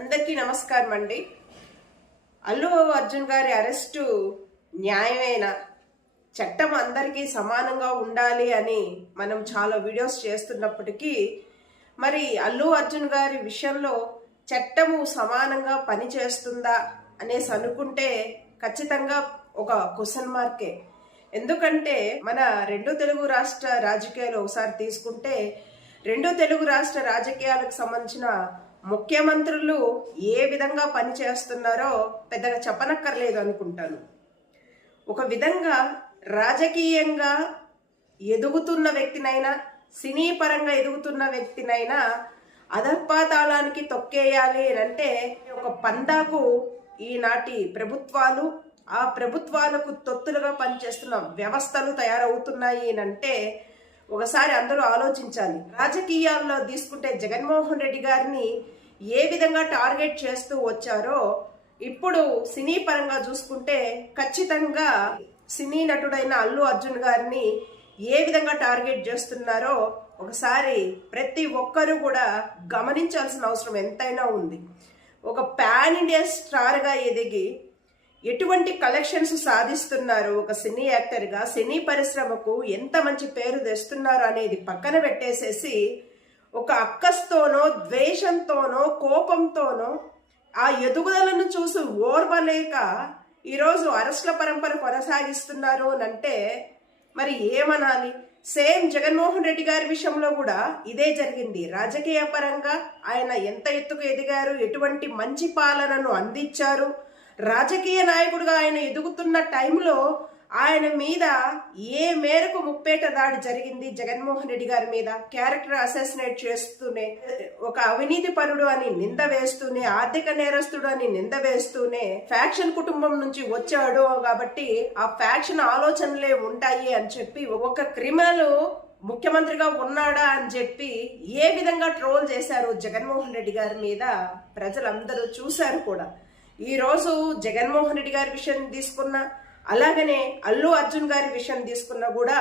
అందరికీ నమస్కారం అండి. అల్లు అర్జున్ గారి అరెస్టు న్యాయమేనా? చట్టం అందరికీ సమానంగా ఉండాలి అని మనం చాలా వీడియోస్ చేస్తున్నప్పటికీ మరి అల్లు అర్జున్ గారి విషయంలో చట్టము సమానంగా పనిచేస్తుందా అనేసి అనుకుంటే ఖచ్చితంగా ఒక క్వశ్చన్ మార్కే. ఎందుకంటే మన రెండు తెలుగు రాష్ట్ర రాజకీయాలు ఒకసారి తీసుకుంటే రెండు తెలుగు రాష్ట్ర రాజకీయాలకు సంబంధించిన ముఖ్యమంత్రులు ఏ విధంగా పనిచేస్తున్నారో పెద్దగా చెప్పనక్కర్లేదు అనుకుంటాను. ఒక విధంగా రాజకీయంగా ఎదుగుతున్న వ్యక్తినైనా, సినీ పరంగా ఎదుగుతున్న వ్యక్తినైనా అధపాతాళానికి తొక్కేయాలి అంటే ఒక పందాకు ఈనాటి ప్రభుత్వాలు, ఆ ప్రభుత్వాలకు తొత్తులుగా పనిచేస్తున్న వ్యవస్థలు తయారవుతున్నాయి అంటే ఒకసారి అందరూ ఆలోచించాలి. రాజకీయాల్లో తీసుకుంటే జగన్మోహన్ రెడ్డి గారిని ఏ విధంగా టార్గెట్ చేస్తూ వచ్చారో ఇప్పుడు సినీ పరంగా చూసుకుంటే ఖచ్చితంగా సినీ నటుడైన అల్లు అర్జున్ గారిని ఏ విధంగా టార్గెట్ చేస్తున్నారో ఒకసారి ప్రతి ఒక్కరూ కూడా గమనించాల్సిన అవసరం ఎంతైనా ఉంది. ఒక పాన్ ఇండియా స్టార్గా ఎదిగి ఎటువంటి కలెక్షన్స్ సాధిస్తున్నారు, ఒక సినీ యాక్టర్గా సినీ పరిశ్రమకు ఎంత మంచి పేరు తెస్తున్నారు అనేది పక్కన పెట్టేసేసి ఒక అక్కస్తోనో ద్వేషంతోనో కోపంతోనో ఆ ఎదుగుదలను చూసి ఓర్వలేక ఈరోజు అరెస్ట్ల పరంపర కొనసాగిస్తున్నారు అంటే మరి ఏమనాలి? సేమ్ జగన్మోహన్ రెడ్డి గారి విషయంలో కూడా ఇదే జరిగింది. రాజకీయ పరంగా ఆయన ఎంత ఎత్తుకు ఎదిగారు, ఎటువంటి మంచి పాలనను అందించారు, రాజకీయ నాయకుడిగా ఆయన ఎదుగుతున్న టైంలో ఆయన మీద ఏ మేరకు ముప్పేట దాడి జరిగింది జగన్మోహన్ రెడ్డి గారి మీద. క్యారెక్టర్ అసాసినేట్ చేస్తూనే, ఒక అవినీతి పరుడు అని నింద వేస్తూనే, ఆర్థిక నేరస్తుడు అని నింద వేస్తూనే, ఫ్యాక్షన్ కుటుంబం నుంచి వచ్చాడు కాబట్టి ఆ ఫ్యాక్షన్ ఆలోచనలే ఉంటాయి అని చెప్పి ఒక క్రిమినల్ ముఖ్యమంత్రిగా ఉన్నాడా అని చెప్పి ఏ విధంగా ట్రోల్ చేశారు జగన్మోహన్ రెడ్డి గారి మీద ప్రజలందరూ చూశారు కూడా. ఈరోజు జగన్మోహన్ రెడ్డి గారి విషయం తీసుకున్నా, అలాగనే అల్లు అర్జున్ గారి విషయం తీసుకున్నా కూడా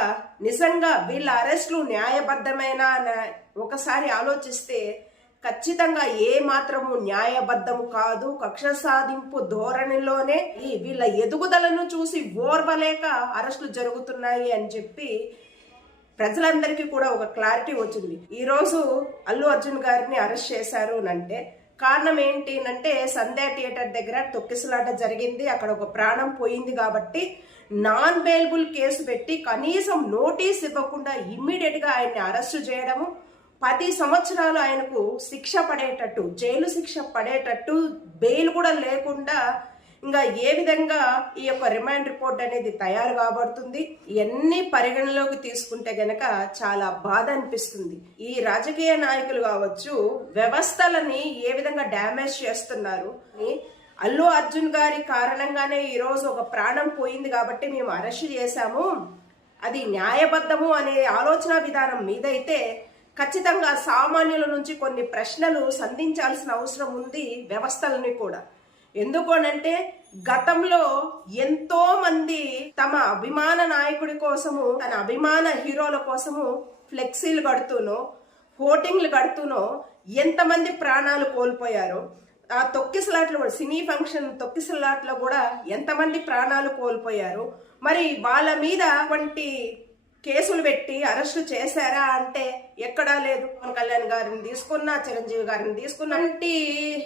నిజంగా వీళ్ళ అరెస్టులు న్యాయబద్ధమైన ఒకసారి ఆలోచిస్తే ఖచ్చితంగా ఏ మాత్రము న్యాయబద్ధము కాదు. కక్ష సాధింపు ధోరణిలోనే వీళ్ళ ఎదుగుదలను చూసి ఓర్వలేక అరెస్టులు జరుగుతున్నాయి అని చెప్పి ప్రజలందరికీ కూడా ఒక క్లారిటీ వచ్చింది. ఈరోజు అల్లు అర్జున్ గారిని అరెస్ట్ చేశారు అంటే కారణం ఏంటి అంటే సంధ్యా థియేటర్ దగ్గర తొక్కిసలాట జరిగింది, అక్కడ ఒక ప్రాణం పోయింది కాబట్టి నాన్ బెయిలబుల్ కేసు పెట్టి కనీసం నోటీస్ ఇవ్వకుండా ఇమ్మీడియట్ గా ఆయన్ని అరెస్టు చేయడము, 10 సంవత్సరాలు ఆయనకు శిక్ష పడేటట్టు, జైలు శిక్ష పడేటట్టు, బెయిల్ కూడా లేకుండా ఇంకా ఏ విధంగా ఈ యొక్క రిమాండ్ రిపోర్ట్ అనేది తయారు కాబడుతుంది. ఇవన్నీ పరిగణలోకి తీసుకుంటే గనక చాలా బాధ అనిపిస్తుంది. ఈ రాజకీయ నాయకులు కావచ్చు వ్యవస్థలని ఏ విధంగా డ్యామేజ్ చేస్తున్నారు. అల్లు అర్జున్ గారి కారణంగానే ఈరోజు ఒక ప్రాణం పోయింది కాబట్టి మేము అరెస్ట్ చేశాము, అది న్యాయబద్ధము అనే ఆలోచన విధానం మీదైతే ఖచ్చితంగా సామాన్యుల నుంచి కొన్ని ప్రశ్నలు సంధించాల్సిన అవసరం ఉంది వ్యవస్థలని కూడా. ఎందుకు అనంటే గతంలో ఎంతో మంది తమ అభిమాన నాయకుడి కోసము, తన అభిమాన హీరోల కోసము ఫ్లెక్సీలు కడుతూనో, హోర్డింగ్లు కడుతూనో ఎంతమంది ప్రాణాలు కోల్పోయారు. ఆ తొక్కిసలాట్లు కూడా, సినీ ఫంక్షన్ తొక్కిసలాట్లో కూడా ఎంతమంది ప్రాణాలు కోల్పోయారు. మరి వాళ్ళ మీద వంటి కేసులు పెట్టి అరెస్టు చేశారా అంటే ఎక్కడా లేదు. పవన్ కళ్యాణ్ గారిని తీసుకున్నా, చిరంజీవి గారిని తీసుకున్నా,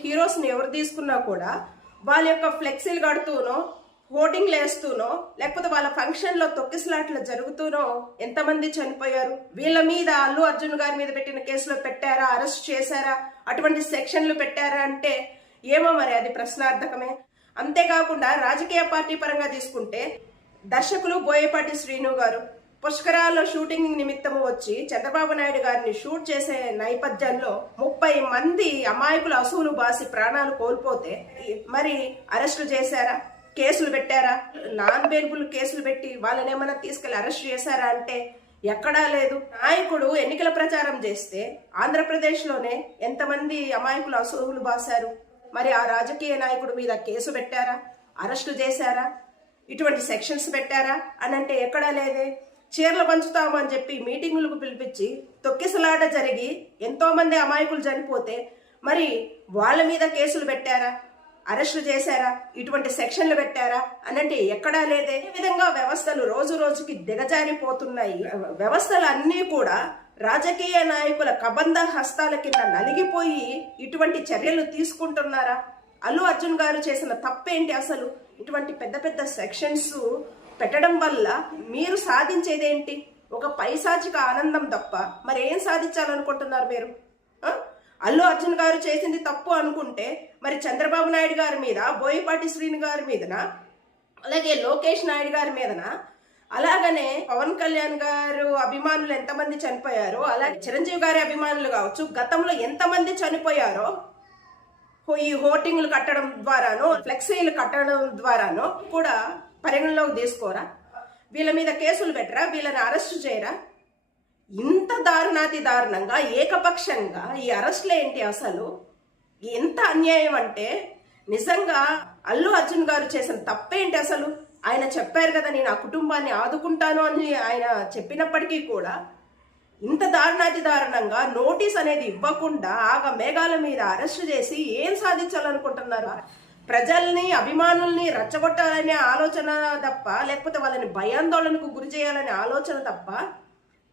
హీరోస్ ని ఎవరు తీసుకున్నా కూడా వాళ్ళ యొక్క ఫ్లెక్సీలు కడుతూనో, హోర్డింగ్లు వేస్తూనో, లేకపోతే వాళ్ళ ఫంక్షన్ లో తొక్కిసలాట్లు జరుగుతూనో ఎంతమంది చనిపోయారు. వీళ్ళ మీద అల్లు అర్జున్ గారి మీద పెట్టిన కేసులో పెట్టారా, అరెస్ట్ చేశారా, అటువంటి సెక్షన్లు పెట్టారా అంటే ఏమో మరి అది ప్రశ్నార్థకమే. అంతేకాకుండా రాజకీయ పార్టీ పరంగా తీసుకుంటే దర్శకులు బోయపాటి శ్రీను గారు పుష్కరాల్లో షూటింగ్ నిమిత్తము వచ్చి చంద్రబాబు నాయుడు గారిని షూట్ చేసే నేపథ్యంలో 30 మంది అమాయకులు అసూలు బాసి ప్రాణాలు కోల్పోతే మరి అరెస్టులు చేశారా, కేసులు పెట్టారా? నాన్ బెయిలబుల్ కేసులు పెట్టి వాళ్ళని ఏమైనా తీసుకెళ్లి అరెస్ట్ చేశారా అంటే ఎక్కడా లేదు. నాయకుడు ఎన్నికల ప్రచారం చేస్తే ఆంధ్రప్రదేశ్లోనే ఎంతమంది అమాయకులు అసూలు బాసారు. మరి ఆ రాజకీయ నాయకుడి మీద కేసు పెట్టారా, అరెస్టు చేశారా, ఇటువంటి సెక్షన్స్ పెట్టారా అని అంటే ఎక్కడా లేదే. చీరలు పంచుతామని చెప్పి మీటింగులకు పిలిపించి తొక్కిసలాట జరిగి ఎంతో మంది అమాయకులు చనిపోతే మరి వాళ్ళ మీద కేసులు పెట్టారా, అరెస్టులు చేశారా, ఇటువంటి సెక్షన్లు పెట్టారా అనంటే ఎక్కడా లేదే. ఈ విధంగా వ్యవస్థలు రోజు రోజుకి దిగజారిపోతున్నాయి. వ్యవస్థలు అన్నీ కూడా రాజకీయ నాయకుల కబంధ హస్తాల కింద నలిగిపోయి ఇటువంటి చర్యలు తీసుకుంటున్నారా? అల్లు అర్జున్ గారు చేసిన తప్పేంటి అసలు? ఇటువంటి పెద్ద పెద్ద సెక్షన్స్ పెట్టడం వల్ల మీరు సాధించేదేంటి? ఒక పైశాచిక ఆనందం తప్ప మరి ఏం సాధించాలనుకుంటున్నారు మీరు? అల్లు అర్జున్ గారు చేసింది తప్పు అనుకుంటే మరి చంద్రబాబు నాయుడు గారి మీద, బోయపాటి శ్రీను గారి మీదన, అలాగే లోకేష్ నాయుడు గారి మీదన, అలాగనే పవన్ కళ్యాణ్ గారు అభిమానులు ఎంతమంది చనిపోయారో, అలాగే చిరంజీవి గారి అభిమానులు కావచ్చు గతంలో ఎంతమంది చనిపోయారో ఈ హోర్డింగ్లు కట్టడం ద్వారానో, ఫ్లెక్సీలు కట్టడం ద్వారానో కూడా పరిగణలోకి తీసుకోరా? వీళ్ళ మీద కేసులు పెట్టరా? వీళ్ళని అరెస్టు చేయరా? ఇంత దారుణాతి దారుణంగా ఏకపక్షంగా ఈ అరెస్టులు ఏంటి అసలు? ఎంత అన్యాయం అంటే నిజంగా అల్లు అర్జున్ గారు చేసిన తప్పేంటి అసలు? ఆయన చెప్పారు కదా నేను ఆ కుటుంబాన్ని ఆదుకుంటాను అని ఆయన చెప్పినప్పటికీ కూడా ఇంత దారుణాతి దారుణంగా నోటీస్ అనేది ఇవ్వకుండా ఆగ మేఘాల మీద అరెస్టు చేసి ఏం సాధించాలనుకుంటున్నారు? ప్రజల్ని, అభిమానుల్ని రెచ్చగొట్టాలనే ఆలోచన తప్ప, లేకపోతే వాళ్ళని భయాందోళనకు గురి చేయాలనే ఆలోచన తప్ప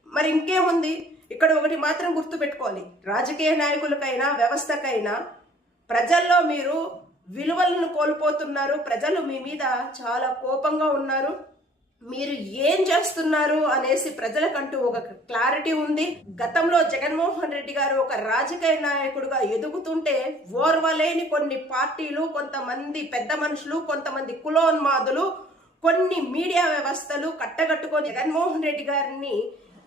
మరి ఇంకేముంది? ఇక్కడ ఒకటి మాత్రం గుర్తుపెట్టుకోవాలి, రాజకీయ నాయకులకైనా వ్యవస్థకైనా ప్రజల్లో మీరు విలువలను కోల్పోతున్నారు. ప్రజలు మీ మీద చాలా కోపంగా ఉన్నారు. మీరు ఏం చేస్తున్నారు అనేసి ప్రజలకంటూ ఒక క్లారిటీ ఉంది. గతంలో జగన్మోహన్ రెడ్డి గారు ఒక రాజకీయ నాయకుడుగా ఎదుగుతుంటే ఓర్వలేని కొన్ని పార్టీలు, కొంతమంది పెద్ద మనుషులు, కొంతమంది కులోన్మాదులు, కొన్ని మీడియా వ్యవస్థలు కట్టగట్టుకొని జగన్మోహన్ రెడ్డి గారిని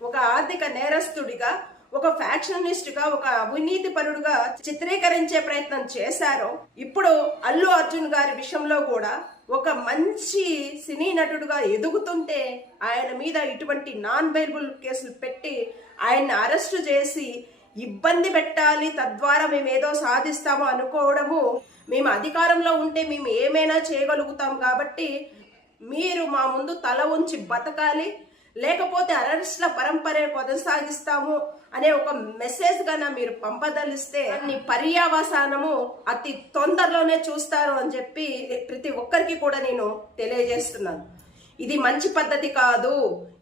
ఒక ఆర్థిక నేరస్తుడిగా, ఒక ఫ్యాక్షనిస్ట్గా, ఒక అవినీతి పరుడుగా చిత్రీకరించే ప్రయత్నం చేశారో, ఇప్పుడు అల్లు అర్జున్ గారి విషయంలో కూడా ఒక మంచి సినీ నటుడుగా ఎదుగుతుంటే ఆయన మీద ఇటువంటి నాన్ బెయిలబుల్ కేసులు పెట్టి ఆయన్ని అరెస్టు చేసి ఇబ్బంది పెట్టాలి, తద్వారా మేము ఏదో సాధిస్తాము అనుకోవడము, మేము అధికారంలో ఉంటే మేము ఏమైనా చేయగలుగుతాం కాబట్టి మీరు మా ముందు తల ఉంచి బతకాలి, లేకపోతే అరెస్ట్ల పరంపరే కొనసాగిస్తాము అనే ఒక మెసేజ్ గాన మీరు పంపదలిస్తే అన్ని పర్యావసానము అతి తొందరలోనే చూస్తారు అని చెప్పి ప్రతి ఒక్కరికి కూడా నేను తెలియజేస్తున్నాను. ఇది మంచి పద్ధతి కాదు.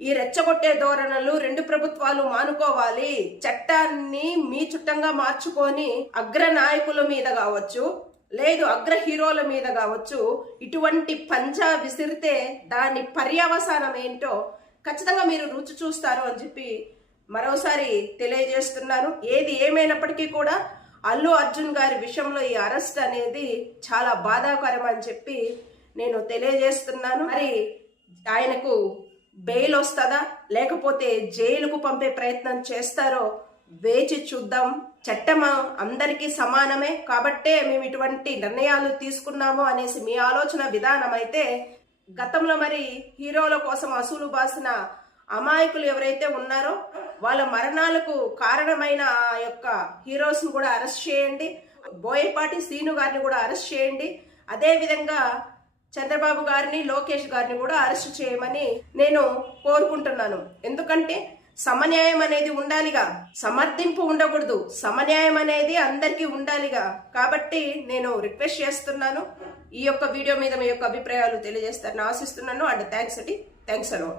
ఈ రెచ్చగొట్టే ధోరణులు రెండు ప్రభుత్వాలు మానుకోవాలి. చట్టాన్ని మీ చుట్టంగా మార్చుకొని అగ్ర నాయకుల మీద కావచ్చు, లేదు అగ్ర హీరోల మీద కావచ్చు ఇటువంటి పంజా విసిరితే దాని పర్యావసానం ఏంటో ఖచ్చితంగా మీరు రుచి చూస్తారు అని చెప్పి మరోసారి తెలియజేస్తున్నాను. ఏది ఏమైనప్పటికీ కూడా అల్లు అర్జున్ గారి విషయంలో ఈ అరెస్ట్ అనేది చాలా బాధాకరం అని చెప్పి నేను తెలియజేస్తున్నాను. మరి ఆయనకు బెయిల్ వస్తుందా, లేకపోతే జైలుకు పంపే ప్రయత్నం చేస్తారో వేచి చూద్దాం. చట్టం అందరికీ సమానమే కాబట్టే మేము ఇటువంటి నిర్ణయాలు తీసుకున్నాము అనేసి మీ ఆలోచన విధానం అయితే, గతంలో మరి హీరోల కోసం అసూలు బాసిన అమాయకులు ఎవరైతే ఉన్నారో వాళ్ళ మరణాలకు కారణమైన ఆ యొక్క హీరోస్ ను కూడా అరెస్ట్ చేయండి. బోయపాటి శ్రీను గారిని కూడా అరెస్ట్ చేయండి. అదే విధంగా చంద్రబాబు గారిని, లోకేష్ గారిని కూడా అరెస్ట్ చేయమని నేను కోరుకుంటున్నాను. ఎందుకంటే సమన్యాయం అనేది ఉండాలిగా, సమర్థింపు ఉండకూడదు. సమన్యాయం అనేది అందరికీ ఉండాలిగా. కాబట్టి నేను రిక్వెస్ట్ చేస్తున్నాను, ఈ యొక్క వీడియో మీద మీ యొక్క అభిప్రాయాలు తెలియజేస్తారని ఆశిస్తున్నాను. అండ్ థ్యాంక్స్ అండి. Thanks a lot.